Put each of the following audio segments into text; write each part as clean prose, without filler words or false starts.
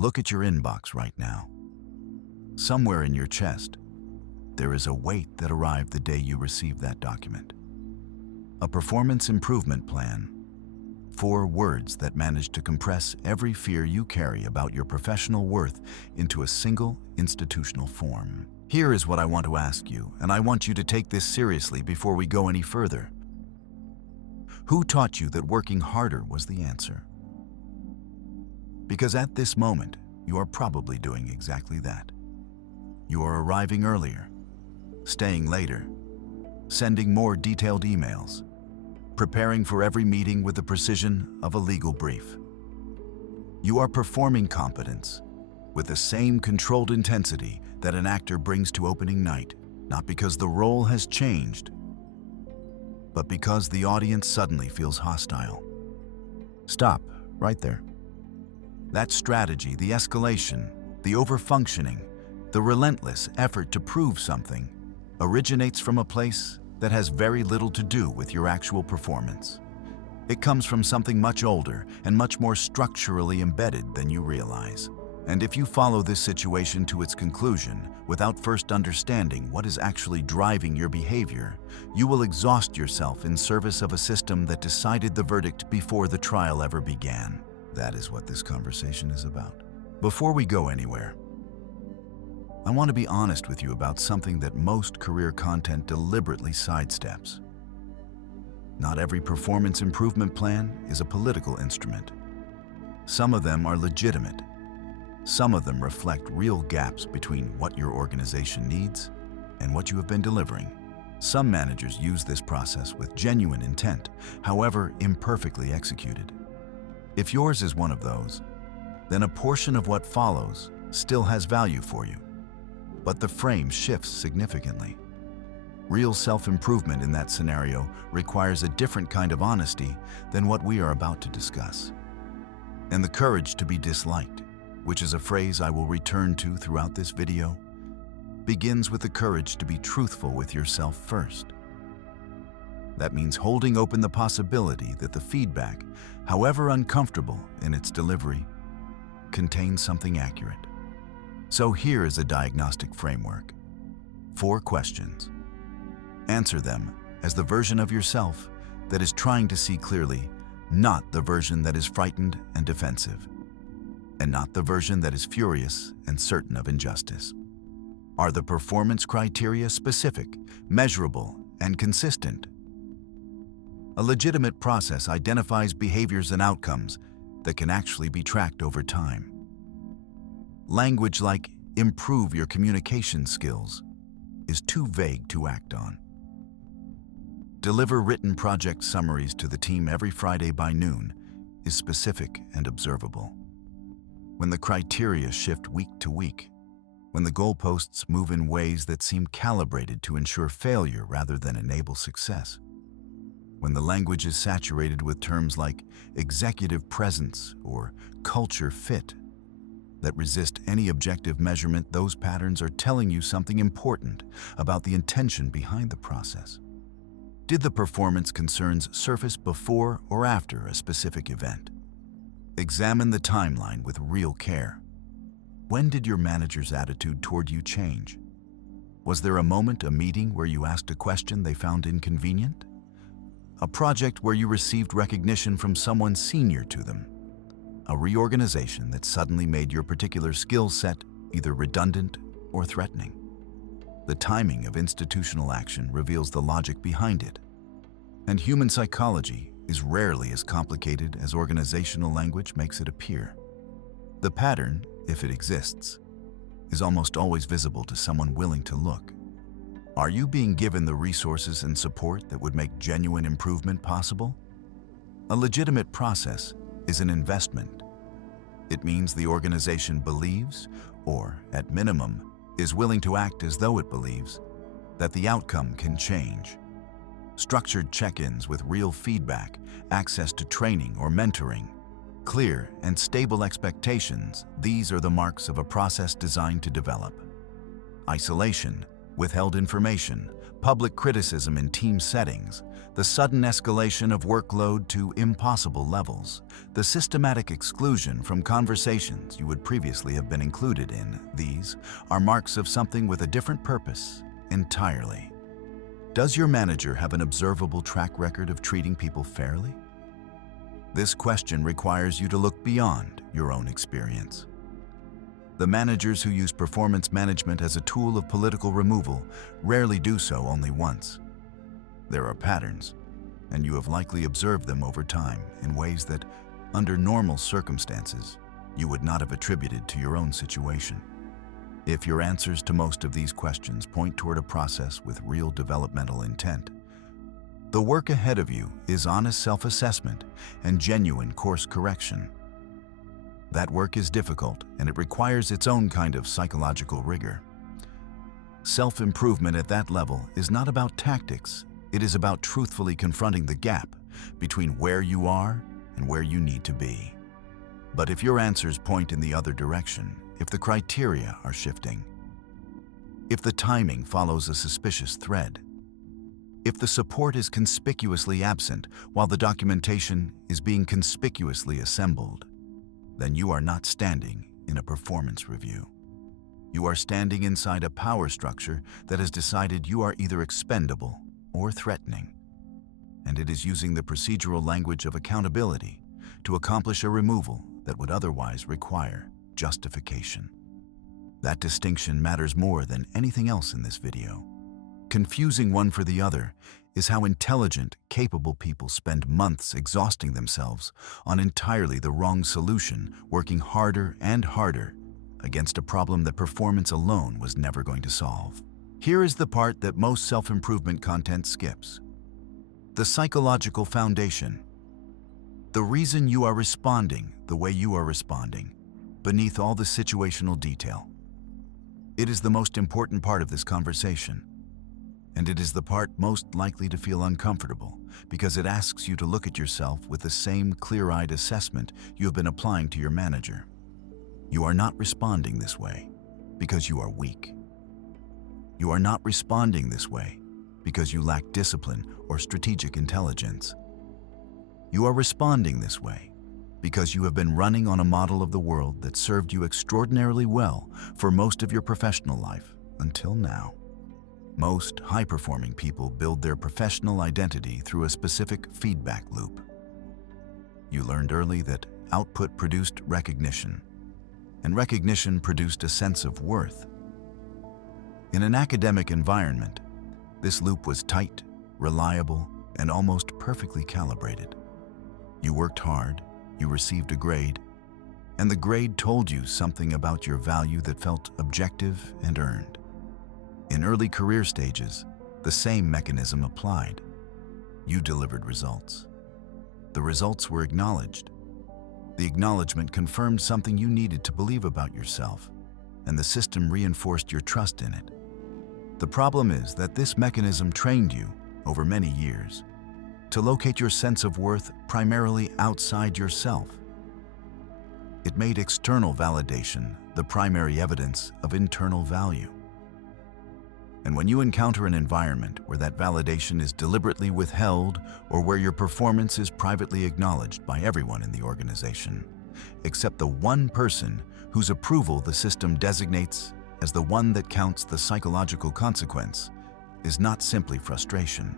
Look at your inbox right now. Somewhere in your chest, there is a weight that arrived the day you received that document. A performance improvement plan. 4 words that manage to compress every fear you carry about your professional worth into a single institutional form. Here is what I want to ask you, and I want you to take this seriously before we go any further. Who taught you that working harder was the answer? Because at this moment, you are probably doing exactly that. You are arriving earlier, staying later, sending more detailed emails, preparing for every meeting with the precision of a legal brief. You are performing competence with the same controlled intensity that an actor brings to opening night, not because the role has changed, but because the audience suddenly feels hostile. Stop right there. That strategy, the escalation, the overfunctioning, the relentless effort to prove something, originates from a place that has very little to do with your actual performance. It comes from something much older and much more structurally embedded than you realize. And if you follow this situation to its conclusion without first understanding what is actually driving your behavior, you will exhaust yourself in service of a system that decided the verdict before the trial ever began. That is what this conversation is about. Before we go anywhere, I want to be honest with you about something that most career content deliberately sidesteps. Not every performance improvement plan is a political instrument. Some of them are legitimate. Some of them reflect real gaps between what your organization needs and what you have been delivering. Some managers use this process with genuine intent, however imperfectly executed. If yours is one of those, then a portion of what follows still has value for you. But the frame shifts significantly. Real self-improvement in that scenario requires a different kind of honesty than what we are about to discuss. And the courage to be disliked, which is a phrase I will return to throughout this video, begins with the courage to be truthful with yourself first. That means holding open the possibility that the feedback, however uncomfortable in its delivery, contains something accurate. So here is a diagnostic framework. 4 questions. Answer them as the version of yourself that is trying to see clearly, not the version that is frightened and defensive, and not the version that is furious and certain of injustice. Are the performance criteria specific, measurable, and consistent? A legitimate process identifies behaviors and outcomes that can actually be tracked over time. Language like "improve your communication skills" is too vague to act on. Deliver written project summaries to the team every Friday by noon is specific and observable. When the criteria shift week to week, when the goalposts move in ways that seem calibrated to ensure failure rather than enable success, when the language is saturated with terms like executive presence or culture fit that resist any objective measurement, those patterns are telling you something important about the intention behind the process. Did the performance concerns surface before or after a specific event? Examine the timeline with real care. When did your manager's attitude toward you change? Was there a moment, a meeting, where you asked a question they found inconvenient? A project where you received recognition from someone senior to them? A reorganization that suddenly made your particular skill set either redundant or threatening? The timing of institutional action reveals the logic behind it. And human psychology is rarely as complicated as organizational language makes it appear. The pattern, if it exists, is almost always visible to someone willing to look. Are you being given the resources and support that would make genuine improvement possible? A legitimate process is an investment. It means the organization believes, or at minimum, is willing to act as though it believes, that the outcome can change. Structured check-ins with real feedback, access to training or mentoring, clear and stable expectations, these are the marks of a process designed to develop. Isolation, withheld information, public criticism in team settings, the sudden escalation of workload to impossible levels, the systematic exclusion from conversations you would previously have been included in. These are marks of something with a different purpose entirely. Does your manager have an observable track record of treating people fairly? This question requires you to look beyond your own experience. The managers who use performance management as a tool of political removal rarely do so only once. There are patterns, and you have likely observed them over time in ways that, under normal circumstances, you would not have attributed to your own situation. If your answers to most of these questions point toward a process with real developmental intent, the work ahead of you is honest self-assessment and genuine course correction. That work is difficult, and it requires its own kind of psychological rigor. Self-improvement at that level is not about tactics. It is about truthfully confronting the gap between where you are and where you need to be. But if your answers point in the other direction, if the criteria are shifting, if the timing follows a suspicious thread, if the support is conspicuously absent while the documentation is being conspicuously assembled, then you are not standing in a performance review. You are standing inside a power structure that has decided you are either expendable or threatening, and it is using the procedural language of accountability to accomplish a removal that would otherwise require justification. That distinction matters more than anything else in this video. Confusing one for the other is how intelligent, capable people spend months exhausting themselves on entirely the wrong solution, working harder and harder against a problem that performance alone was never going to solve. Here is the part that most self-improvement content skips. The psychological foundation. The reason you are responding the way you are responding, beneath all the situational detail. It is the most important part of this conversation. And it is the part most likely to feel uncomfortable because it asks you to look at yourself with the same clear-eyed assessment you have been applying to your manager. You are not responding this way because you are weak. You are not responding this way because you lack discipline or strategic intelligence. You are responding this way because you have been running on a model of the world that served you extraordinarily well for most of your professional life until now. Most high-performing people build their professional identity through a specific feedback loop. You learned early that output produced recognition, and recognition produced a sense of worth. In an academic environment, this loop was tight, reliable, and almost perfectly calibrated. You worked hard, you received a grade, and the grade told you something about your value that felt objective and earned. In early career stages, the same mechanism applied. You delivered results. The results were acknowledged. The acknowledgement confirmed something you needed to believe about yourself, and the system reinforced your trust in it. The problem is that this mechanism trained you, over many years, to locate your sense of worth primarily outside yourself. It made external validation the primary evidence of internal value. And when you encounter an environment where that validation is deliberately withheld or where your performance is privately acknowledged by everyone in the organization, except the one person whose approval the system designates as the one that counts, the psychological consequence is not simply frustration.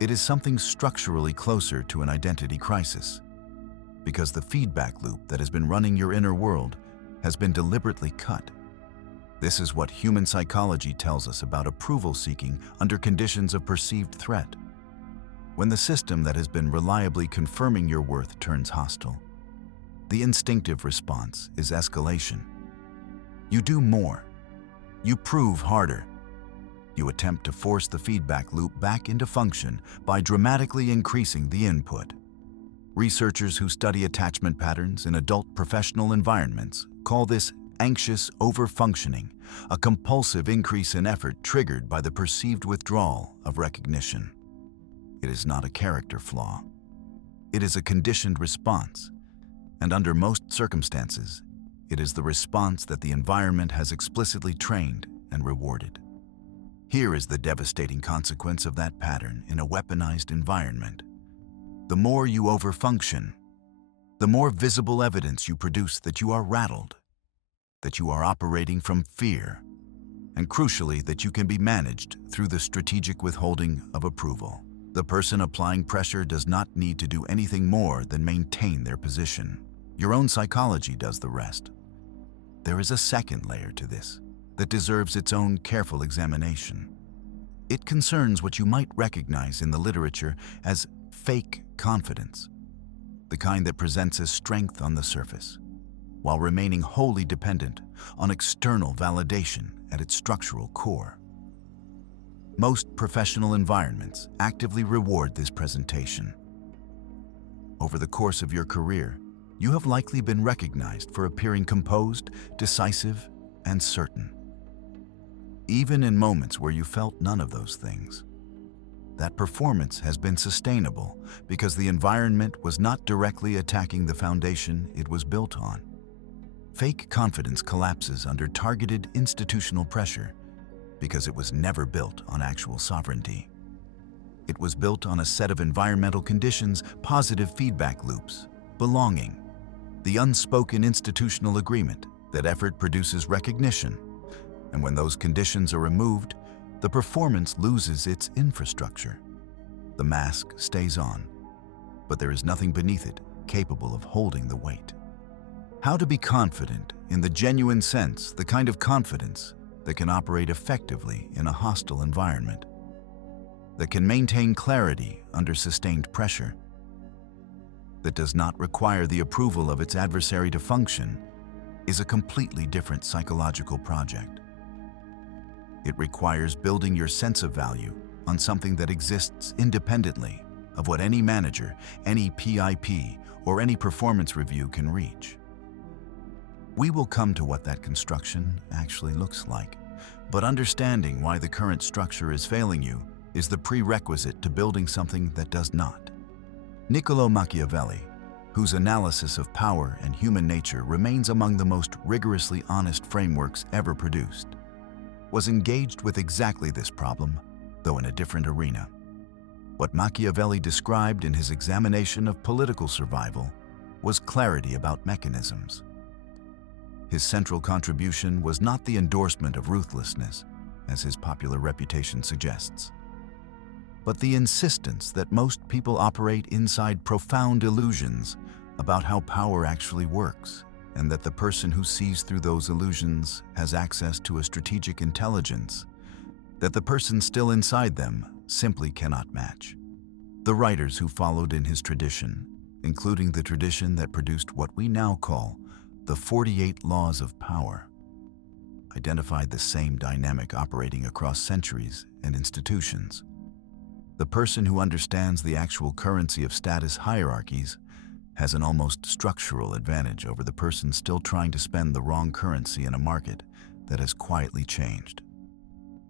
It is something structurally closer to an identity crisis, because the feedback loop that has been running your inner world has been deliberately cut. This is what human psychology tells us about approval seeking under conditions of perceived threat. When the system that has been reliably confirming your worth turns hostile, the instinctive response is escalation. You do more. You prove harder. You attempt to force the feedback loop back into function by dramatically increasing the input. Researchers who study attachment patterns in adult professional environments call this anxious overfunctioning, a compulsive increase in effort triggered by the perceived withdrawal of recognition. It is not a character flaw. It is a conditioned response, and under most circumstances, it is the response that the environment has explicitly trained and rewarded. Here is the devastating consequence of that pattern in a weaponized environment. The more you overfunction, the more visible evidence you produce that you are rattled, that you are operating from fear, and crucially, that you can be managed through the strategic withholding of approval. The person applying pressure does not need to do anything more than maintain their position. Your own psychology does the rest. There is a second layer to this that deserves its own careful examination. It concerns what you might recognize in the literature as fake confidence, the kind that presents as strength on the surface, while remaining wholly dependent on external validation at its structural core. Most professional environments actively reward this presentation. Over the course of your career, you have likely been recognized for appearing composed, decisive, and certain. Even in moments where you felt none of those things. That performance has been sustainable because the environment was not directly attacking the foundation it was built on. Fake confidence collapses under targeted institutional pressure because it was never built on actual sovereignty. It was built on a set of environmental conditions, positive feedback loops, belonging, the unspoken institutional agreement that effort produces recognition, and when those conditions are removed, the performance loses its infrastructure. The mask stays on, but there is nothing beneath it capable of holding the weight. How to be confident in the genuine sense, the kind of confidence that can operate effectively in a hostile environment, that can maintain clarity under sustained pressure, that does not require the approval of its adversary to function, is a completely different psychological project. It requires building your sense of value on something that exists independently of what any manager, any PIP, or any performance review can reach. We will come to what that construction actually looks like, but understanding why the current structure is failing you is the prerequisite to building something that does not. Niccolò Machiavelli, whose analysis of power and human nature remains among the most rigorously honest frameworks ever produced, was engaged with exactly this problem, though in a different arena. What Machiavelli described in his examination of political survival was clarity about mechanisms. His central contribution was not the endorsement of ruthlessness, as his popular reputation suggests, but the insistence that most people operate inside profound illusions about how power actually works, and that the person who sees through those illusions has access to a strategic intelligence that the person still inside them simply cannot match. The writers who followed in his tradition, including the tradition that produced what we now call the 48 Laws of Power, identified the same dynamic operating across centuries and institutions. The person who understands the actual currency of status hierarchies has an almost structural advantage over the person still trying to spend the wrong currency in a market that has quietly changed.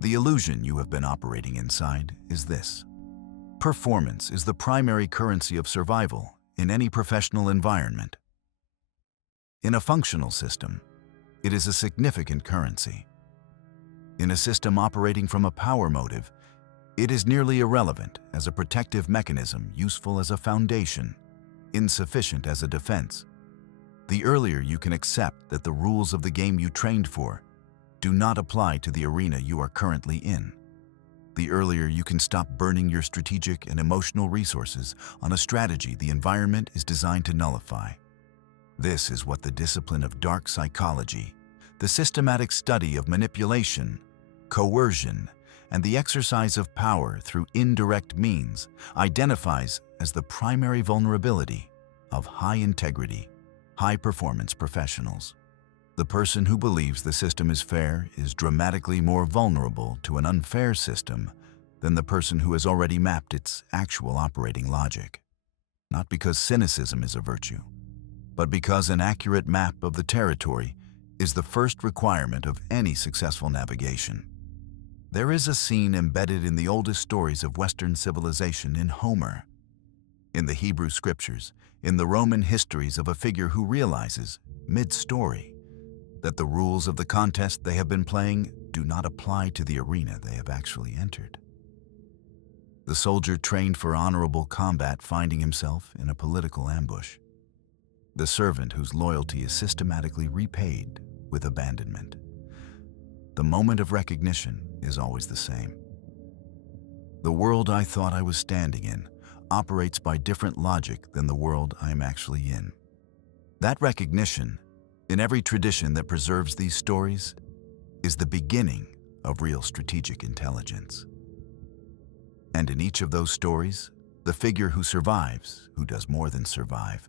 The illusion you have been operating inside is this: performance is the primary currency of survival in any professional environment. In a functional system, it is a significant currency. In a system operating from a power motive, it is nearly irrelevant as a protective mechanism, useful as a foundation, insufficient as a defense. The earlier you can accept that the rules of the game you trained for do not apply to the arena you are currently in, the earlier you can stop burning your strategic and emotional resources on a strategy the environment is designed to nullify. This is what the discipline of dark psychology, the systematic study of manipulation, coercion, and the exercise of power through indirect means, identifies as the primary vulnerability of high-integrity, high-performance professionals. The person who believes the system is fair is dramatically more vulnerable to an unfair system than the person who has already mapped its actual operating logic. Not because cynicism is a virtue, but because an accurate map of the territory is the first requirement of any successful navigation. There is a scene embedded in the oldest stories of Western civilization in Homer, in the Hebrew scriptures, in the Roman histories of a figure who realizes, mid-story, that the rules of the contest they have been playing do not apply to the arena they have actually entered. The soldier trained for honorable combat finding himself in a political ambush. The servant whose loyalty is systematically repaid with abandonment. The moment of recognition is always the same. The world I thought I was standing in operates by different logic than the world I am actually in. That recognition, in every tradition that preserves these stories, is the beginning of real strategic intelligence. And in each of those stories, the figure who survives, who does more than survive,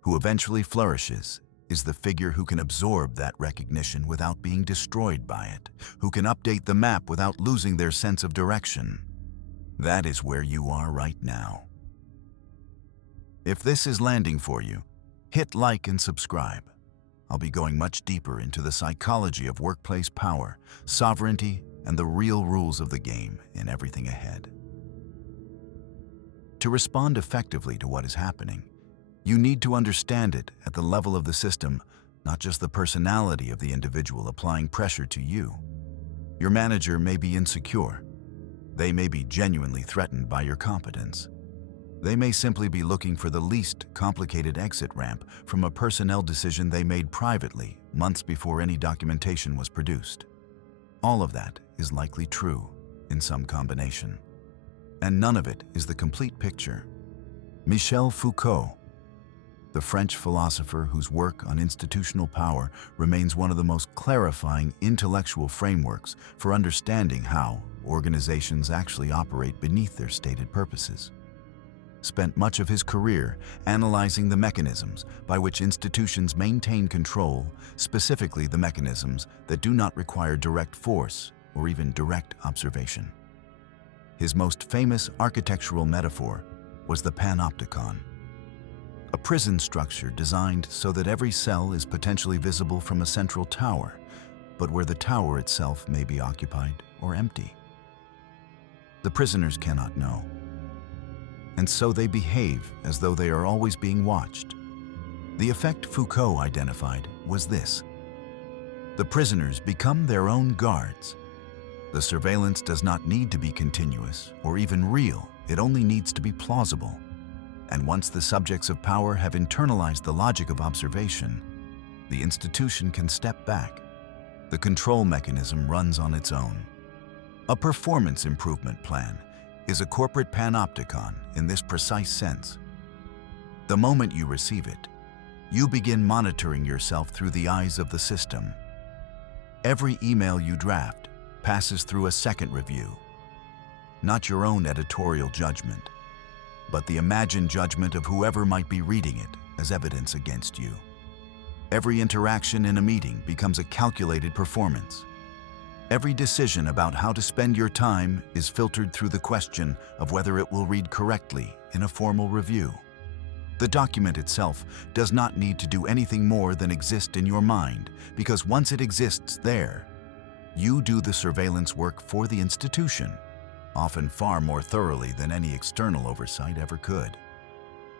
who eventually flourishes, is the figure who can absorb that recognition without being destroyed by it, who can update the map without losing their sense of direction. That is where you are right now. If this is landing for you, hit like and subscribe. I'll be going much deeper into the psychology of workplace power, sovereignty, and the real rules of the game in everything ahead. To respond effectively to what is happening, you need to understand it at the level of the system, not just the personality of the individual applying pressure to you. Your manager may be insecure. They may be genuinely threatened by your competence. They may simply be looking for the least complicated exit ramp from a personnel decision they made privately months before any documentation was produced. All of that is likely true in some combination. And none of it is the complete picture. Michel Foucault, the French philosopher whose work on institutional power remains one of the most clarifying intellectual frameworks for understanding how organizations actually operate beneath their stated purposes, spent much of his career analyzing the mechanisms by which institutions maintain control, specifically the mechanisms that do not require direct force or even direct observation. His most famous architectural metaphor was the panopticon, a prison structure designed so that every cell is potentially visible from a central tower, but where the tower itself may be occupied or empty. The prisoners cannot know, and so they behave as though they are always being watched. The effect Foucault identified was this: the prisoners become their own guards. The surveillance does not need to be continuous or even real, it only needs to be plausible. And once the subjects of power have internalized the logic of observation, the institution can step back. The control mechanism runs on its own. A performance improvement plan is a corporate panopticon in this precise sense. The moment you receive it, you begin monitoring yourself through the eyes of the system. Every email you draft passes through a second review. Not your own editorial judgment, but the imagined judgment of whoever might be reading it as evidence against you. Every interaction in a meeting becomes a calculated performance. Every decision about how to spend your time is filtered through the question of whether it will read correctly in a formal review. The document itself does not need to do anything more than exist in your mind, because once it exists there, you do the surveillance work for the institution, often far more thoroughly than any external oversight ever could.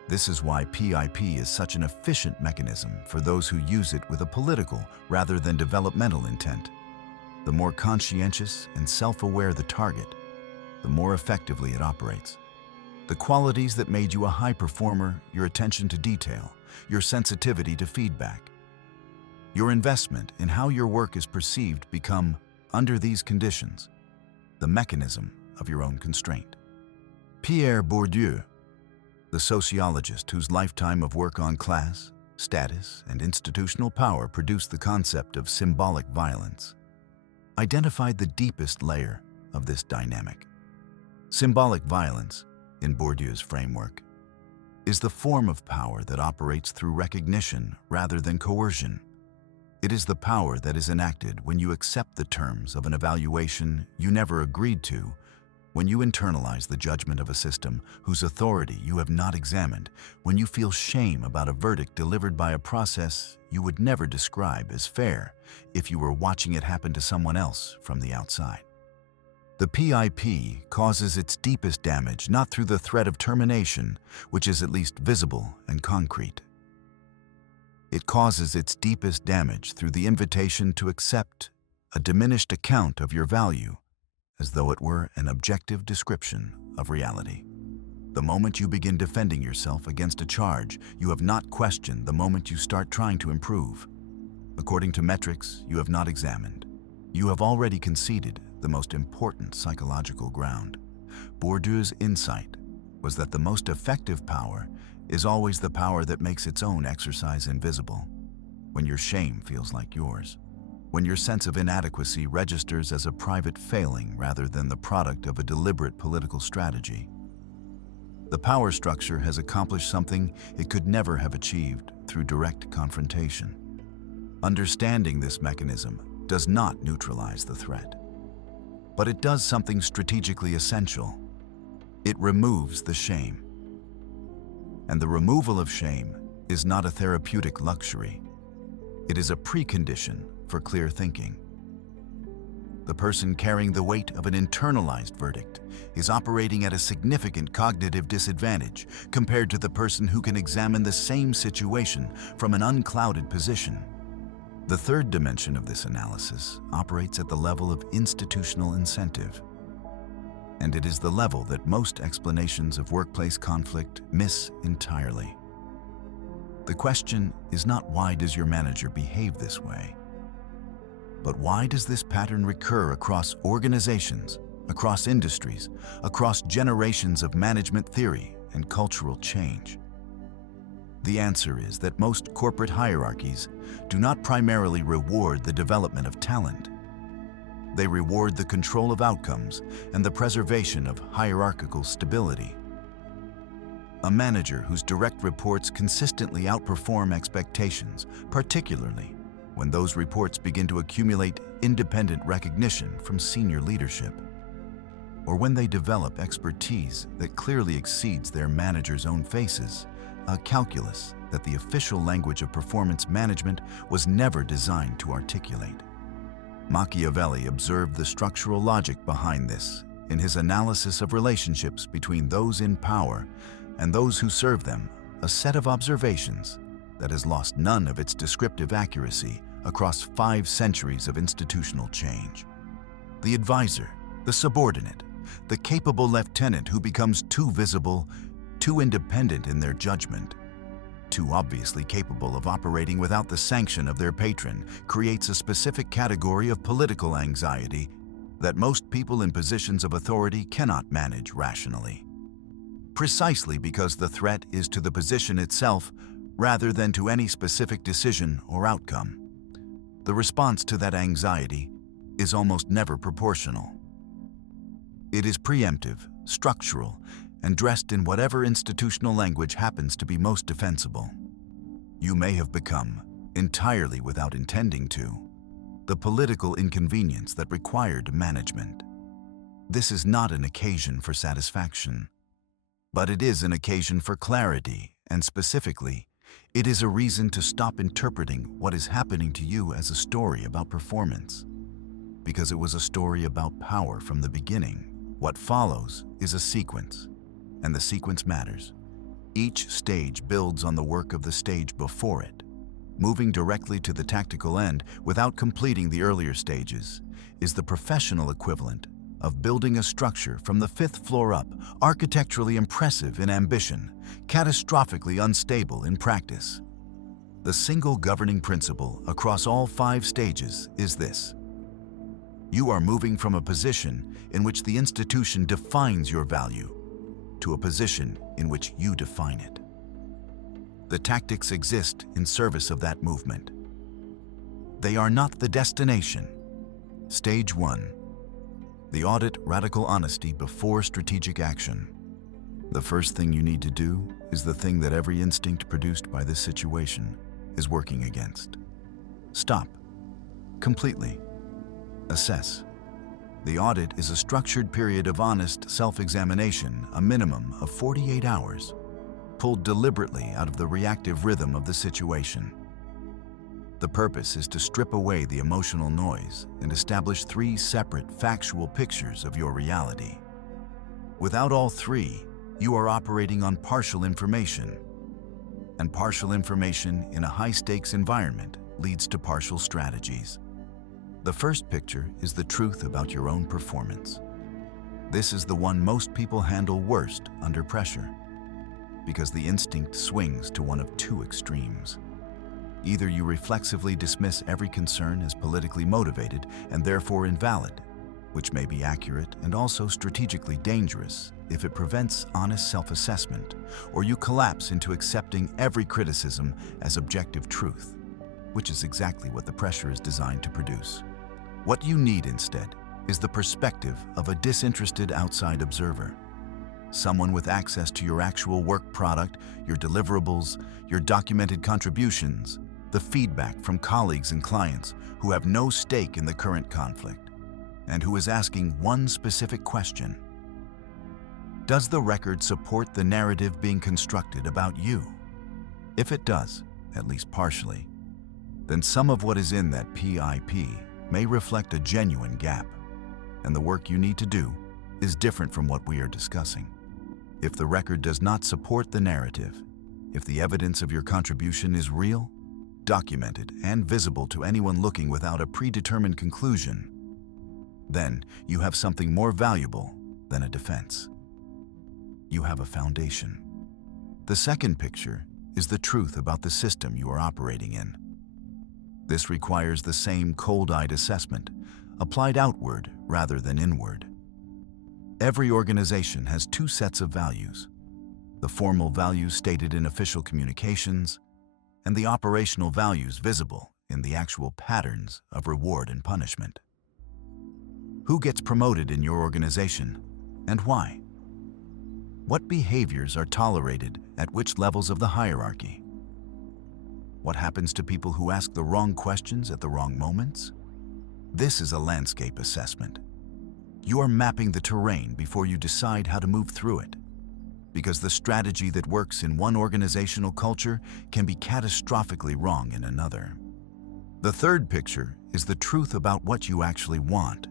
This is why PIP is such an efficient mechanism for those who use it with a political rather than developmental intent. The more conscientious and self-aware the target, the more effectively it operates. The qualities that made you a high performer, your attention to detail, your sensitivity to feedback, your investment in how your work is perceived become, under these conditions, the mechanism of your own constraint. Pierre Bourdieu, the sociologist whose lifetime of work on class, status, and institutional power produced the concept of symbolic violence, identified the deepest layer of this dynamic. Symbolic violence, in Bourdieu's framework, is the form of power that operates through recognition rather than coercion. It is the power that is enacted when you accept the terms of an evaluation you never agreed to, when you internalize the judgment of a system whose authority you have not examined, when you feel shame about a verdict delivered by a process you would never describe as fair if you were watching it happen to someone else from the outside. The PIP causes its deepest damage not through the threat of termination, which is at least visible and concrete. It causes its deepest damage through the invitation to accept a diminished account of your value, as though it were an objective description of reality. The moment you begin defending yourself against a charge you have not questioned, the moment you start trying to improve, according to metrics you have not examined, you have already conceded the most important psychological ground. Bourdieu's insight was that the most effective power is always the power that makes its own exercise invisible. When your shame feels like yours, when your sense of inadequacy registers as a private failing rather than the product of a deliberate political strategy. The power structure has accomplished something it could never have achieved through direct confrontation. Understanding this mechanism does not neutralize the threat, but it does something strategically essential. It removes the shame. And the removal of shame is not a therapeutic luxury. It is a precondition for clear thinking. The person carrying the weight of an internalized verdict is operating at a significant cognitive disadvantage compared to the person who can examine the same situation from an unclouded position. The third dimension of this analysis operates at the level of institutional incentive, and it is the level that most explanations of workplace conflict miss entirely. The question is not why does your manager behave this way, but why does this pattern recur across organizations, across industries, across generations of management theory and cultural change? The answer is that most corporate hierarchies do not primarily reward the development of talent. They reward the control of outcomes and the preservation of hierarchical stability. A manager whose direct reports consistently outperform expectations, particularly when those reports begin to accumulate independent recognition from senior leadership, or when they develop expertise that clearly exceeds their manager's own faces, a calculus that the official language of performance management was never designed to articulate. Machiavelli observed the structural logic behind this in his analysis of relationships between those in power and those who serve them, a set of observations that has lost none of its descriptive accuracy across 5 centuries of institutional change. The advisor, the subordinate, the capable lieutenant who becomes too visible, too independent in their judgment, too obviously capable of operating without the sanction of their patron, creates a specific category of political anxiety that most people in positions of authority cannot manage rationally. Precisely because the threat is to the position itself rather than to any specific decision or outcome. The response to that anxiety is almost never proportional. It is preemptive, structural, and dressed in whatever institutional language happens to be most defensible. You may have become, entirely without intending to, the political inconvenience that required management. This is not an occasion for satisfaction, but it is an occasion for clarity, and specifically, it is a reason to stop interpreting what is happening to you as a story about performance, because it was a story about power from the beginning. What follows is a sequence, and the sequence matters. Each stage builds on the work of the stage before it. Moving directly to the tactical end without completing the earlier stages is the professional equivalent of building a structure from the 5th floor up, architecturally impressive in ambition, catastrophically unstable in practice. The single governing principle across all 5 stages is this: you are moving from a position in which the institution defines your value to a position in which you define it. The tactics exist in service of that movement. They are not the destination. Stage 1. The audit radical honesty before strategic action. The first thing you need to do is the thing that every instinct produced by this situation is working against. Stop. Completely. Assess. The audit is a structured period of honest self-examination, a minimum of 48 hours, pulled deliberately out of the reactive rhythm of the situation. The purpose is to strip away the emotional noise and establish 3 separate factual pictures of your reality. Without all 3, you are operating on partial information, and partial information in a high-stakes environment leads to partial strategies. The first picture is the truth about your own performance. This is the one most people handle worst under pressure, because the instinct swings to one of two extremes. Either you reflexively dismiss every concern as politically motivated and therefore invalid, which may be accurate and also strategically dangerous if it prevents honest self-assessment, or you collapse into accepting every criticism as objective truth, which is exactly what the pressure is designed to produce. What you need instead is the perspective of a disinterested outside observer, someone with access to your actual work product, your deliverables, your documented contributions, the feedback from colleagues and clients who have no stake in the current conflict, and who is asking one specific question. Does the record support the narrative being constructed about you? If it does, at least partially, then some of what is in that PIP may reflect a genuine gap, and the work you need to do is different from what we are discussing. If the record does not support the narrative, if the evidence of your contribution is real, documented, and visible to anyone looking without a predetermined conclusion, then you have something more valuable than a defense. You have a foundation. The second picture is the truth about the system you are operating in. This requires the same cold-eyed assessment, applied outward rather than inward. Every organization has two sets of values: the formal values stated in official communications, and the operational values visible in the actual patterns of reward and punishment. Who gets promoted in your organization, and why? What behaviors are tolerated at which levels of the hierarchy? What happens to people who ask the wrong questions at the wrong moments? This is a landscape assessment. You are mapping the terrain before you decide how to move through it, because the strategy that works in one organizational culture can be catastrophically wrong in another. The third picture is the truth about what you actually want.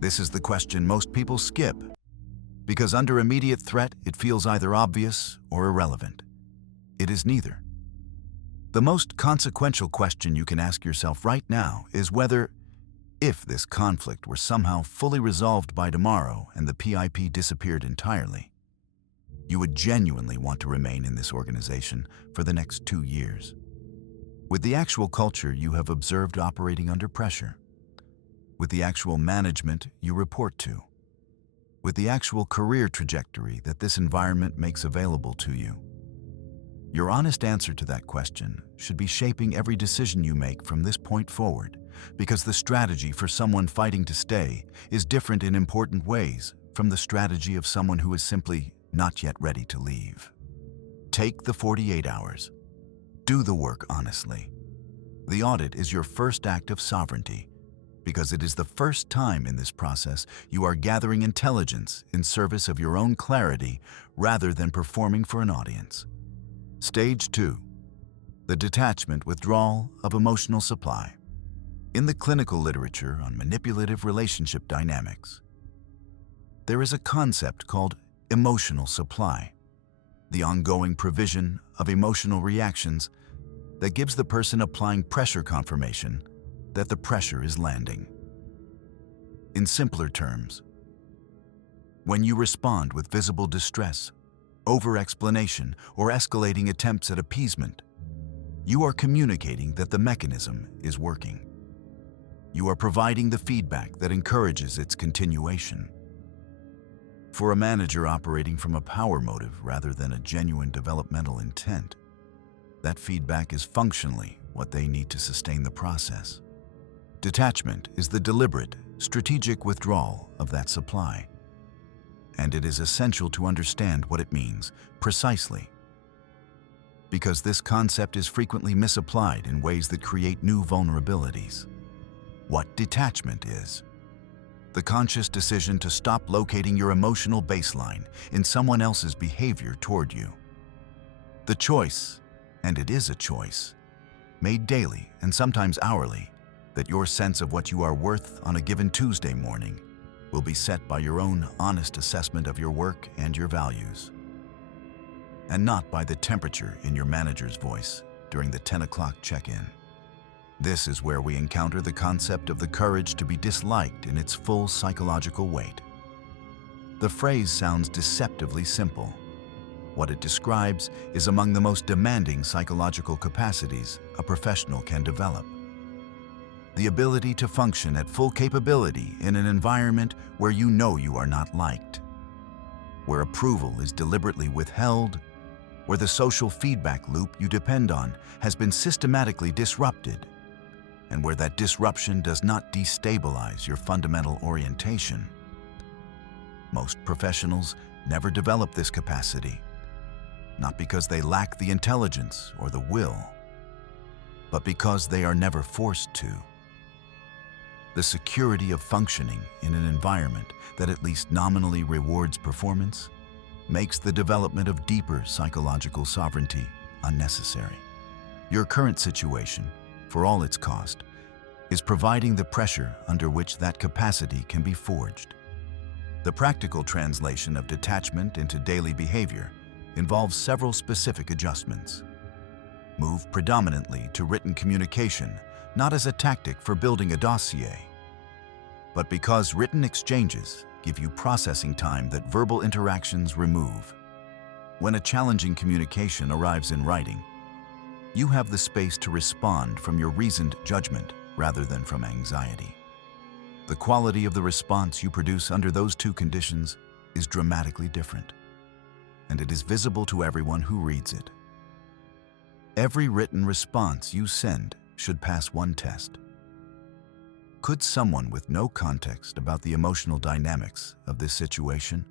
This is the question most people skip, because under immediate threat it feels either obvious or irrelevant. It is neither. The most consequential question you can ask yourself right now is whether, if this conflict were somehow fully resolved by tomorrow and the PIP disappeared entirely, you would genuinely want to remain in this organization for the next 2 years. With the actual culture you have observed operating under pressure, with the actual management you report to, with the actual career trajectory that this environment makes available to you. Your honest answer to that question should be shaping every decision you make from this point forward, because the strategy for someone fighting to stay is different in important ways from the strategy of someone who is simply not yet ready to leave. Take the 48 hours. Do the work honestly. The audit is your first act of sovereignty, because it is the first time in this process you are gathering intelligence in service of your own clarity rather than performing for an audience. Stage 2. The detachment withdrawal of emotional supply. In the clinical literature on manipulative relationship dynamics, there is a concept called emotional supply, the ongoing provision of emotional reactions that gives the person applying pressure confirmation that the pressure is landing. In simpler terms, when you respond with visible distress, over-explanation, or escalating attempts at appeasement, you are communicating that the mechanism is working. You are providing the feedback that encourages its continuation. For a manager operating from a power motive rather than a genuine developmental intent, that feedback is functionally what they need to sustain the process. Detachment is the deliberate, strategic withdrawal of that supply. And it is essential to understand what it means precisely, because this concept is frequently misapplied in ways that create new vulnerabilities. What detachment is: the conscious decision to stop locating your emotional baseline in someone else's behavior toward you. The choice, and it is a choice, made daily and sometimes hourly, that your sense of what you are worth on a given Tuesday morning will be set by your own honest assessment of your work and your values, and not by the temperature in your manager's voice during the 10 o'clock check-in. This is where we encounter the concept of the courage to be disliked in its full psychological weight. The phrase sounds deceptively simple. What it describes is among the most demanding psychological capacities a professional can develop. The ability to function at full capability in an environment where you know you are not liked, where approval is deliberately withheld, where the social feedback loop you depend on has been systematically disrupted, and where that disruption does not destabilize your fundamental orientation. Most professionals never develop this capacity, not because they lack the intelligence or the will, but because they are never forced to. The security of functioning in an environment that at least nominally rewards performance makes the development of deeper psychological sovereignty unnecessary. Your current situation, for all its cost, is providing the pressure under which that capacity can be forged. The practical translation of detachment into daily behavior involves several specific adjustments. Move predominantly to written communication, not as a tactic for building a dossier, but because written exchanges give you processing time that verbal interactions remove. When a challenging communication arrives in writing, you have the space to respond from your reasoned judgment rather than from anxiety. The quality of the response you produce under those two conditions is dramatically different, and it is visible to everyone who reads it. Every written response you send should pass one test. Could someone with no context about the emotional dynamics of this situation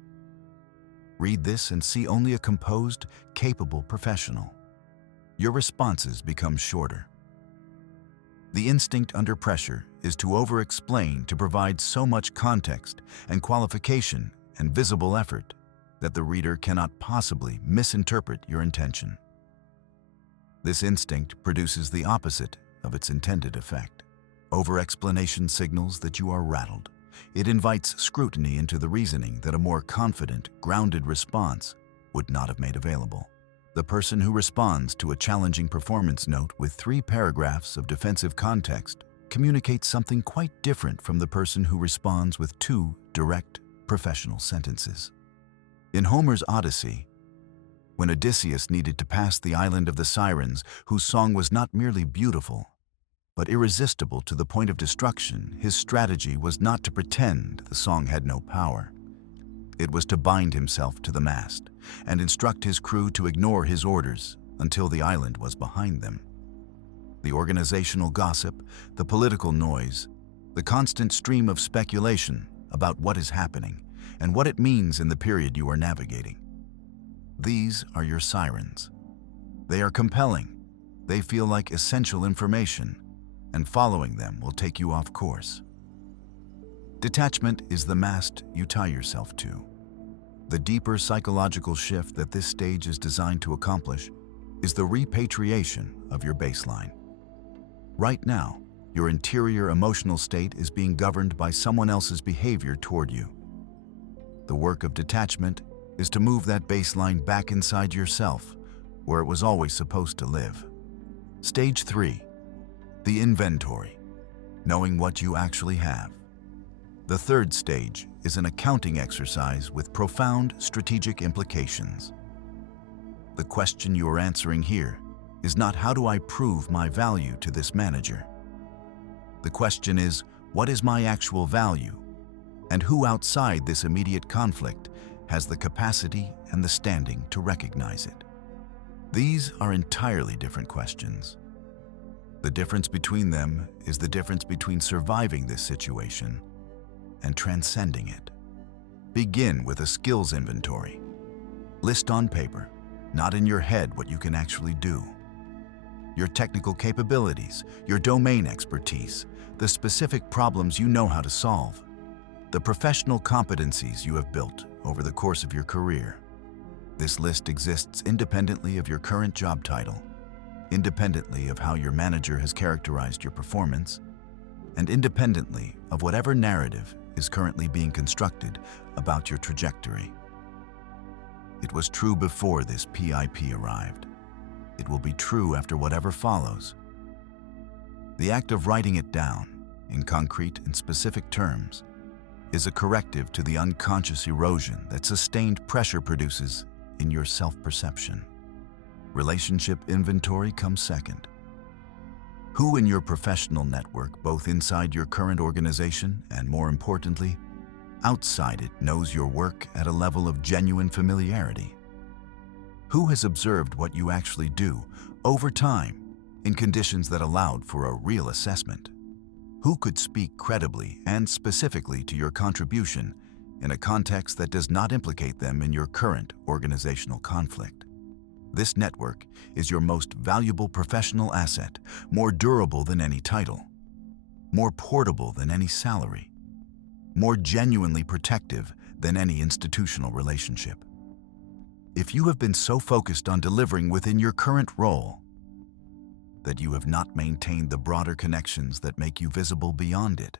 read this and see only a composed, capable professional? Your responses become shorter. The instinct under pressure is to over-explain to provide so much context and qualification and visible effort that the reader cannot possibly misinterpret your intention. This instinct produces the opposite of its intended effect. Over-explanation signals that you are rattled. It invites scrutiny into the reasoning that a more confident, grounded response would not have made available. The person who responds to a challenging performance note with 3 paragraphs of defensive context communicates something quite different from the person who responds with 2 direct, professional sentences. In Homer's Odyssey, when Odysseus needed to pass the island of the Sirens, whose song was not merely beautiful, but irresistible to the point of destruction, his strategy was not to pretend the song had no power. It was to bind himself to the mast and instruct his crew to ignore his orders until the island was behind them. The organizational gossip, the political noise, the constant stream of speculation about what is happening and what it means in the period you are navigating. These are your sirens. They are compelling. They feel like essential information, and following them will take you off course. Detachment is the mast you tie yourself to. The deeper psychological shift that this stage is designed to accomplish is the repatriation of your baseline. Right now, your interior emotional state is being governed by someone else's behavior toward you. The work of detachment is to move that baseline back inside yourself, where it was always supposed to live. Stage 3. The inventory, knowing what you actually have. The third stage is an accounting exercise with profound strategic implications. The question you are answering here is not how do I prove my value to this manager? The question is, what is my actual value? And who outside this immediate conflict has the capacity and the standing to recognize it? These are entirely different questions. The difference between them is the difference between surviving this situation and transcending it. Begin with a skills inventory. List on paper, not in your head, what you can actually do. Your technical capabilities, your domain expertise, the specific problems you know how to solve, the professional competencies you have built over the course of your career. This list exists independently of your current job title, independently of how your manager has characterized your performance, and independently of whatever narrative is currently being constructed about your trajectory. It was true before this PIP arrived. It will be true after whatever follows. The act of writing it down, in concrete and specific terms, is a corrective to the unconscious erosion that sustained pressure produces in your self-perception. Relationship inventory comes second. Who in your professional network, both inside your current organization and, more importantly, outside it, knows your work at a level of genuine familiarity? Who has observed what you actually do over time in conditions that allowed for a real assessment? Who could speak credibly and specifically to your contribution in a context that does not implicate them in your current organizational conflict? This network is your most valuable professional asset, more durable than any title, more portable than any salary, more genuinely protective than any institutional relationship. If you have been so focused on delivering within your current role that you have not maintained the broader connections that make you visible beyond it,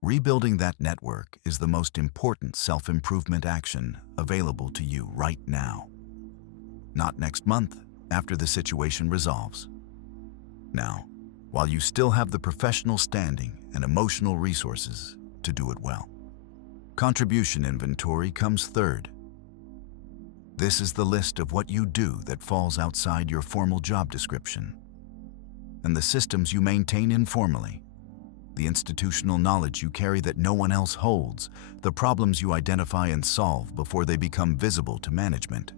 rebuilding that network is the most important self-improvement action available to you right now. Not next month, after the situation resolves. Now, while you still have the professional standing and emotional resources to do it well. Contribution inventory comes third. This is the list of what you do that falls outside your formal job description, and the systems you maintain informally, the institutional knowledge you carry that no one else holds, the problems you identify and solve before they become visible to management,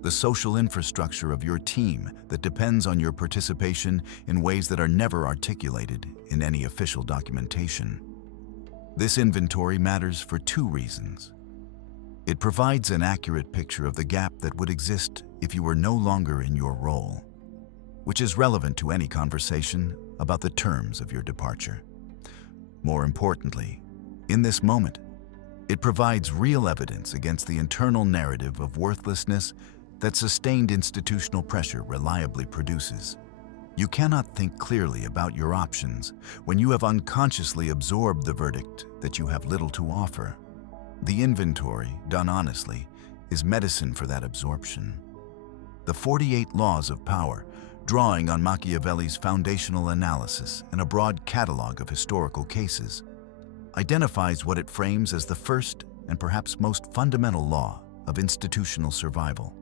the social infrastructure of your team that depends on your participation in ways that are never articulated in any official documentation. This inventory matters for two reasons. It provides an accurate picture of the gap that would exist if you were no longer in your role, which is relevant to any conversation about the terms of your departure. More importantly, in this moment, it provides real evidence against the internal narrative of worthlessness that sustained institutional pressure reliably produces. You cannot think clearly about your options when you have unconsciously absorbed the verdict that you have little to offer. The inventory, done honestly, is medicine for that absorption. The 48 Laws of Power, drawing on Machiavelli's foundational analysis and a broad catalog of historical cases, identifies what it frames as the first and perhaps most fundamental law of institutional survival.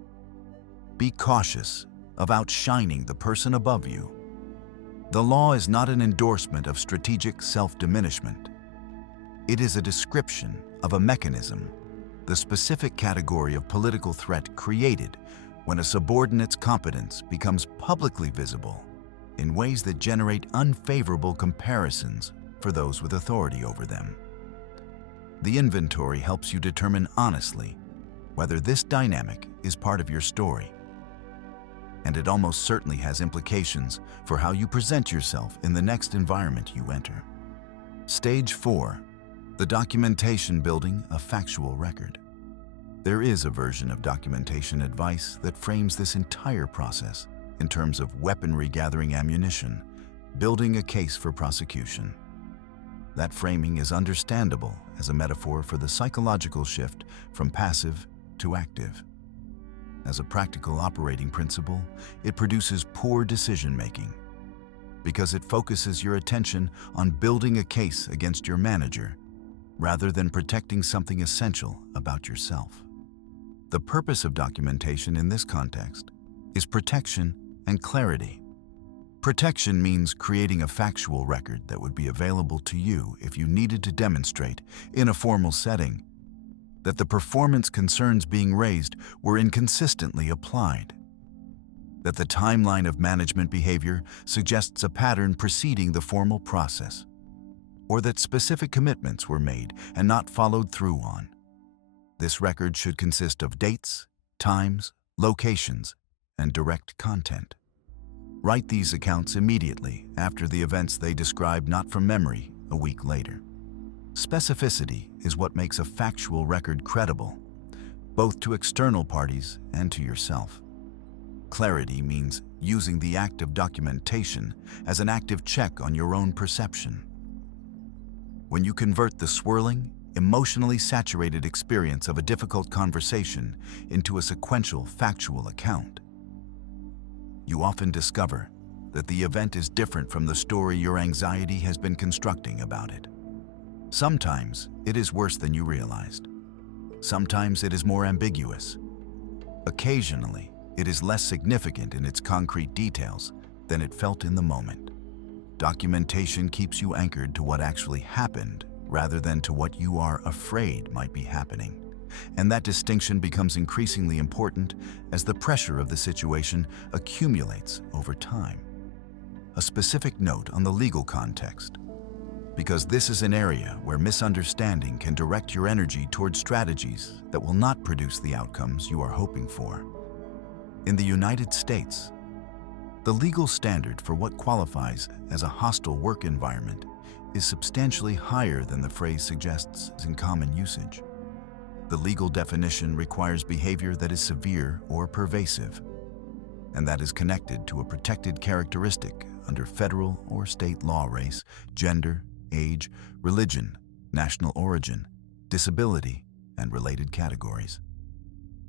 Be cautious of outshining the person above you. The law is not an endorsement of strategic self-diminishment. It is a description of a mechanism, the specific category of political threat created when a subordinate's competence becomes publicly visible in ways that generate unfavorable comparisons for those with authority over them. The inventory helps you determine honestly whether this dynamic is part of your story, and it almost certainly has implications for how you present yourself in the next environment you enter. Stage 4. The documentation building a factual record. There is a version of documentation advice that frames this entire process in terms of weaponry gathering ammunition, building a case for prosecution. That framing is understandable as a metaphor for the psychological shift from passive to active. As a practical operating principle, it produces poor decision-making because it focuses your attention on building a case against your manager rather than protecting something essential about yourself. The purpose of documentation in this context is protection and clarity. Protection means creating a factual record that would be available to you if you needed to demonstrate, in a formal setting, that the performance concerns being raised were inconsistently applied, that the timeline of management behavior suggests a pattern preceding the formal process, or that specific commitments were made and not followed through on. This record should consist of dates, times, locations, and direct content. Write these accounts immediately after the events they describe, not from memory a week later. Specificity is what makes a factual record credible, both to external parties and to yourself. Clarity means using the act of documentation as an active check on your own perception. When you convert the swirling, emotionally saturated experience of a difficult conversation into a sequential, factual account, you often discover that the event is different from the story your anxiety has been constructing about it. Sometimes it is worse than you realized. Sometimes it is more ambiguous. Occasionally, it is less significant in its concrete details than it felt in the moment. Documentation keeps you anchored to what actually happened rather than to what you are afraid might be happening. And that distinction becomes increasingly important as the pressure of the situation accumulates over time. A specific note on the legal context, because this is an area where misunderstanding can direct your energy towards strategies that will not produce the outcomes you are hoping for. In the United States, the legal standard for what qualifies as a hostile work environment is substantially higher than the phrase suggests in common usage. The legal definition requires behavior that is severe or pervasive, and that is connected to a protected characteristic under federal or state law: race, gender, age, religion, national origin, disability, and related categories.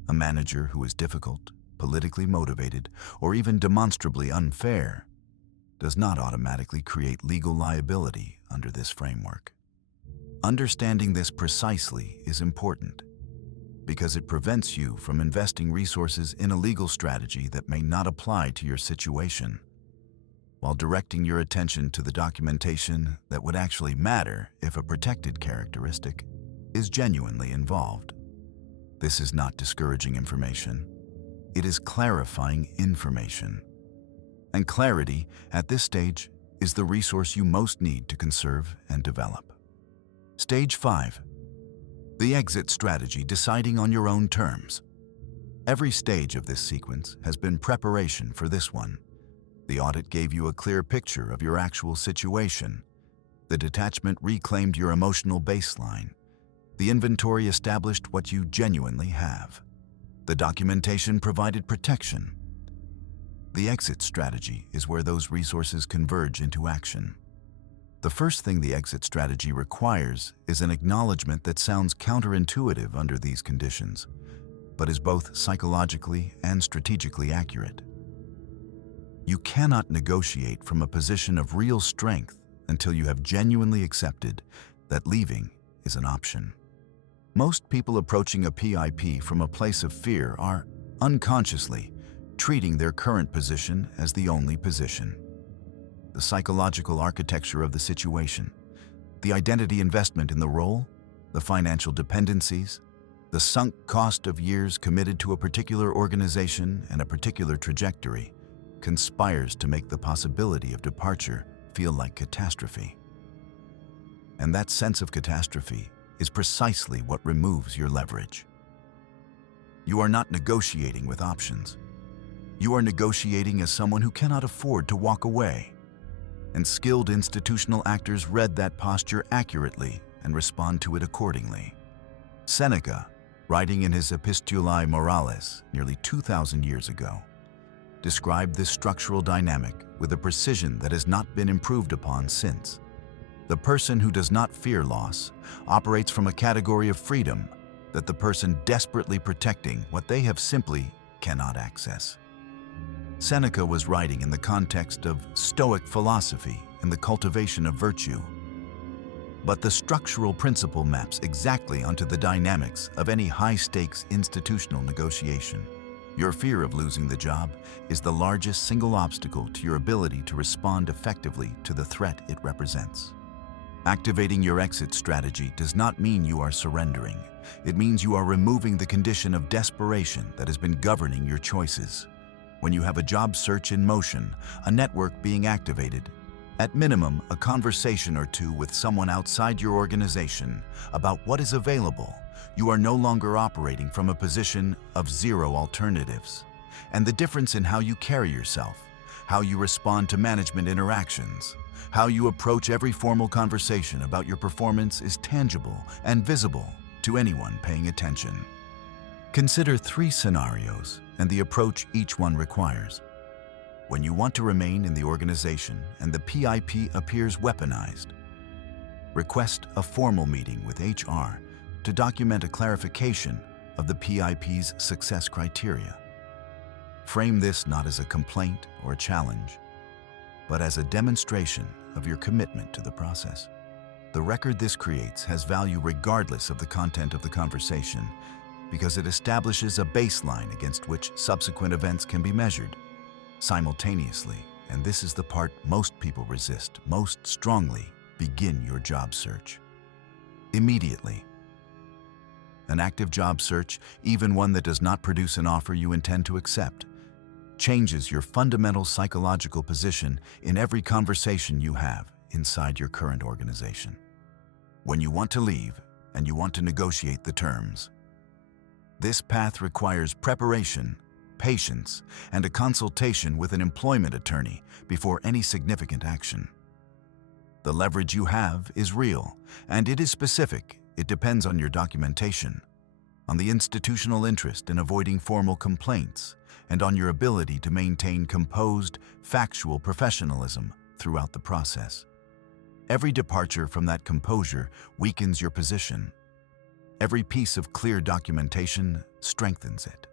A manager who is difficult, politically motivated, or even demonstrably unfair does not automatically create legal liability under this framework. Understanding this precisely is important because it prevents you from investing resources in a legal strategy that may not apply to your situation, while directing your attention to the documentation that would actually matter if a protected characteristic is genuinely involved. This is not discouraging information. It is clarifying information. And clarity, at this stage, is the resource you most need to conserve and develop. Stage 5. The exit strategy: deciding on your own terms. Every stage of this sequence has been preparation for this one. The audit gave you a clear picture of your actual situation. The detachment reclaimed your emotional baseline. The inventory established what you genuinely have. The documentation provided protection. The exit strategy is where those resources converge into action. The first thing the exit strategy requires is an acknowledgement that sounds counterintuitive under these conditions, but is both psychologically and strategically accurate. You cannot negotiate from a position of real strength until you have genuinely accepted that leaving is an option. Most people approaching a PIP from a place of fear are, unconsciously, treating their current position as the only position. The psychological architecture of the situation, the identity investment in the role, the financial dependencies, the sunk cost of years committed to a particular organization and a particular trajectory conspires to make the possibility of departure feel like catastrophe. And that sense of catastrophe is precisely what removes your leverage. You are not negotiating with options. You are negotiating as someone who cannot afford to walk away. And skilled institutional actors read that posture accurately and respond to it accordingly. Seneca, writing in his Epistulae Morales nearly 2,000 years ago, described this structural dynamic with a precision that has not been improved upon since. The person who does not fear loss operates from a category of freedom that the person desperately protecting what they have simply cannot access. Seneca was writing in the context of Stoic philosophy and the cultivation of virtue. But the structural principle maps exactly onto the dynamics of any high-stakes institutional negotiation. Your fear of losing the job is the largest single obstacle to your ability to respond effectively to the threat it represents. Activating your exit strategy does not mean you are surrendering. It means you are removing the condition of desperation that has been governing your choices. When you have a job search in motion, a network being activated, at minimum, a conversation or two with someone outside your organization about what is available, you are no longer operating from a position of zero alternatives. And the difference in how you carry yourself, how you respond to management interactions, how you approach every formal conversation about your performance is tangible and visible to anyone paying attention. Consider 3 scenarios and the approach each one requires. When you want to remain in the organization and the PIP appears weaponized, request a formal meeting with HR to document a clarification of the PIP's success criteria. Frame this not as a complaint or a challenge, but as a demonstration of your commitment to the process. The record this creates has value regardless of the content of the conversation, because it establishes a baseline against which subsequent events can be measured simultaneously. And this is the part most people resist most strongly. Begin your job search immediately. An active job search, even one that does not produce an offer you intend to accept, changes your fundamental psychological position in every conversation you have inside your current organization. When you want to leave and you want to negotiate the terms, this path requires preparation, patience, and a consultation with an employment attorney before any significant action. The leverage you have is real, and it is specific. It depends on your documentation, on the institutional interest in avoiding formal complaints, and on your ability to maintain composed, factual professionalism throughout the process. Every departure from that composure weakens your position. Every piece of clear documentation strengthens it.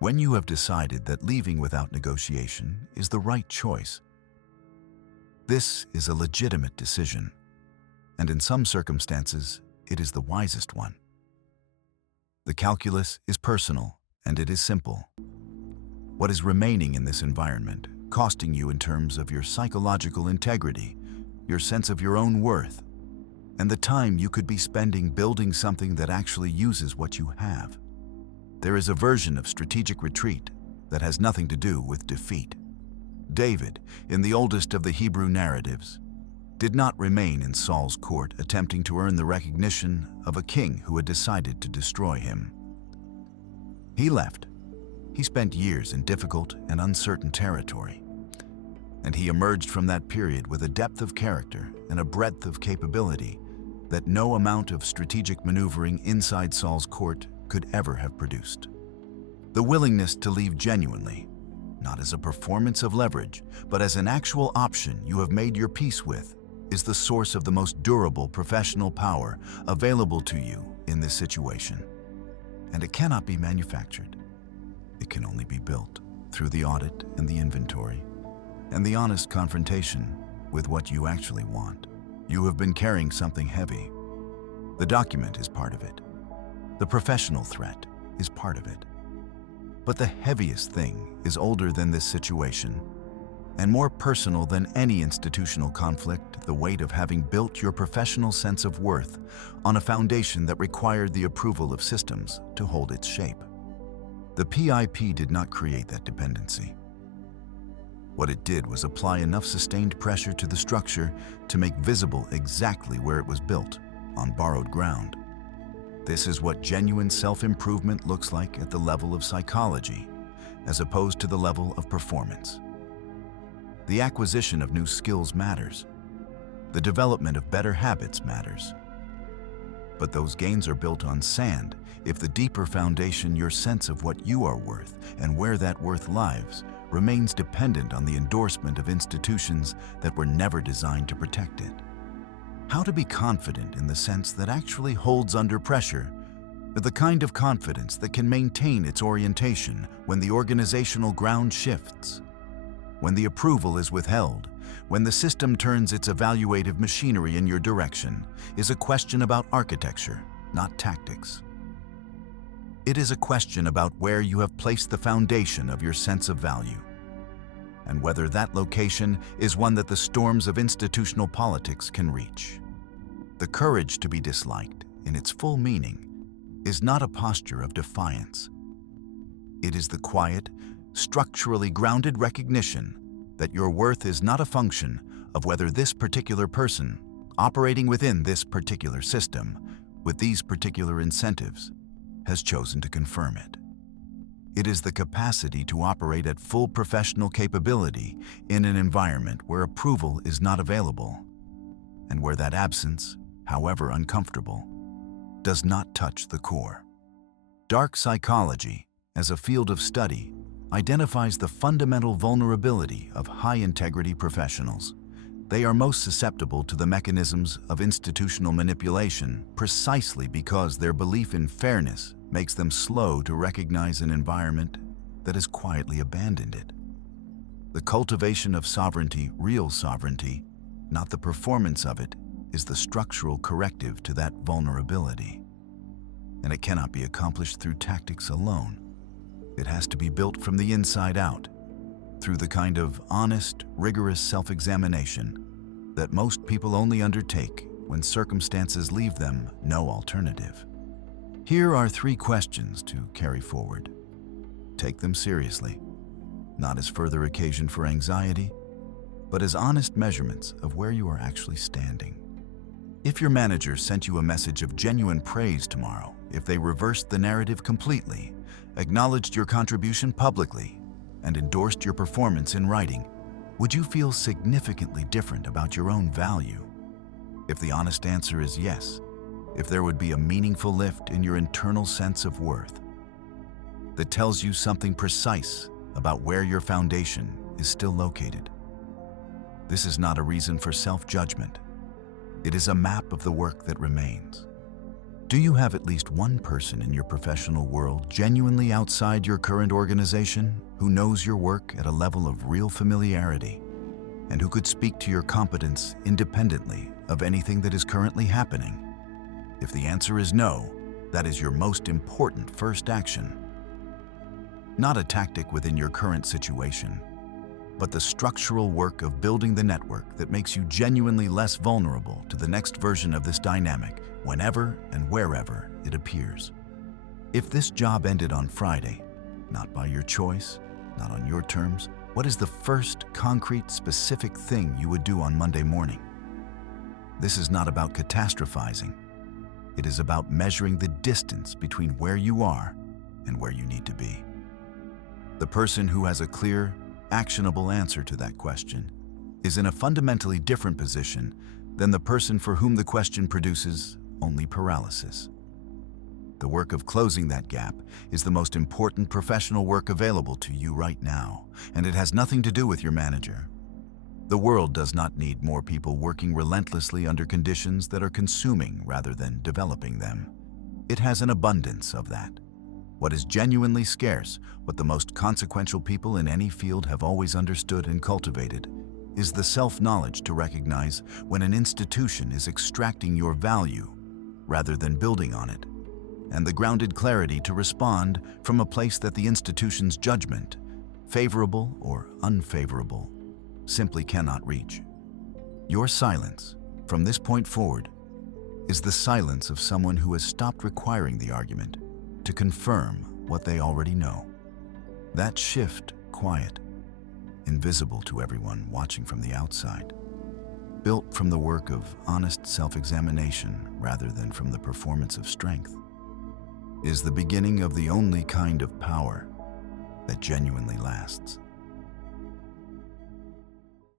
When you have decided that leaving without negotiation is the right choice, this is a legitimate decision, and in some circumstances, it is the wisest one. The calculus is personal, and it is simple. What is remaining in this environment, costing you in terms of your psychological integrity, your sense of your own worth, and the time you could be spending building something that actually uses what you have? There is a version of strategic retreat that has nothing to do with defeat. David, in the oldest of the Hebrew narratives, did not remain in Saul's court attempting to earn the recognition of a king who had decided to destroy him. He left. He spent years in difficult and uncertain territory, and he emerged from that period with a depth of character and a breadth of capability that no amount of strategic maneuvering inside Saul's court could ever have produced. The willingness to leave genuinely, not as a performance of leverage, but as an actual option you have made your peace with, is the source of the most durable professional power available to you in this situation. And it cannot be manufactured. It can only be built through the audit and the inventory, and the honest confrontation with what you actually want. You have been carrying something heavy. The document is part of it. The professional threat is part of it. But the heaviest thing is older than this situation, and more personal than any institutional conflict, the weight of having built your professional sense of worth on a foundation that required the approval of systems to hold its shape. The PIP did not create that dependency. What it did was apply enough sustained pressure to the structure to make visible exactly where it was built, on borrowed ground. This is what genuine self-improvement looks like at the level of psychology, as opposed to the level of performance. The acquisition of new skills matters. The development of better habits matters. But those gains are built on sand if the deeper foundation, your sense of what you are worth and where that worth lies, remains dependent on the endorsement of institutions that were never designed to protect it. How to be confident in the sense that actually holds under pressure, the kind of confidence that can maintain its orientation when the organizational ground shifts, when the approval is withheld, when the system turns its evaluative machinery in your direction, is a question about architecture, not tactics. It is a question about where you have placed the foundation of your sense of value, and whether that location is one that the storms of institutional politics can reach. The courage to be disliked, in its full meaning, is not a posture of defiance. It is the quiet, structurally grounded recognition that your worth is not a function of whether this particular person, operating within this particular system, with these particular incentives, has chosen to confirm it. It is the capacity to operate at full professional capability in an environment where approval is not available, and where that absence, however uncomfortable, does not touch the core. Dark psychology, as a field of study, identifies the fundamental vulnerability of high-integrity professionals. They are most susceptible to the mechanisms of institutional manipulation precisely because their belief in fairness makes them slow to recognize an environment that has quietly abandoned it. The cultivation of sovereignty, real sovereignty, not the performance of it, is the structural corrective to that vulnerability. And it cannot be accomplished through tactics alone. It has to be built from the inside out, through the kind of honest, rigorous self-examination that most people only undertake when circumstances leave them no alternative. Here are 3 questions to carry forward. Take them seriously, not as further occasion for anxiety, but as honest measurements of where you are actually standing. If your manager sent you a message of genuine praise tomorrow, if they reversed the narrative completely, acknowledged your contribution publicly, and endorsed your performance in writing, would you feel significantly different about your own value? If the honest answer is yes, if there would be a meaningful lift in your internal sense of worth that tells you something precise about where your foundation is still located. This is not a reason for self-judgment. It is a map of the work that remains. Do you have at least one person in your professional world genuinely outside your current organization who knows your work at a level of real familiarity and who could speak to your competence independently of anything that is currently happening? If the answer is no, that is your most important first action. Not a tactic within your current situation, but the structural work of building the network that makes you genuinely less vulnerable to the next version of this dynamic whenever and wherever it appears. If this job ended on Friday, not by your choice, not on your terms, what is the first concrete, specific thing you would do on Monday morning? This is not about catastrophizing. It is about measuring the distance between where you are and where you need to be. The person who has a clear, actionable answer to that question is in a fundamentally different position than the person for whom the question produces only paralysis. The work of closing that gap is the most important professional work available to you right now, and it has nothing to do with your manager. The world does not need more people working relentlessly under conditions that are consuming rather than developing them. It has an abundance of that. What is genuinely scarce, what the most consequential people in any field have always understood and cultivated, is the self-knowledge to recognize when an institution is extracting your value rather than building on it, and the grounded clarity to respond from a place that the institution's judgment, favorable or unfavorable, simply cannot reach. Your silence, from this point forward, is the silence of someone who has stopped requiring the argument to confirm what they already know. That shift, quiet, invisible to everyone watching from the outside, built from the work of honest self-examination rather than from the performance of strength, is the beginning of the only kind of power that genuinely lasts.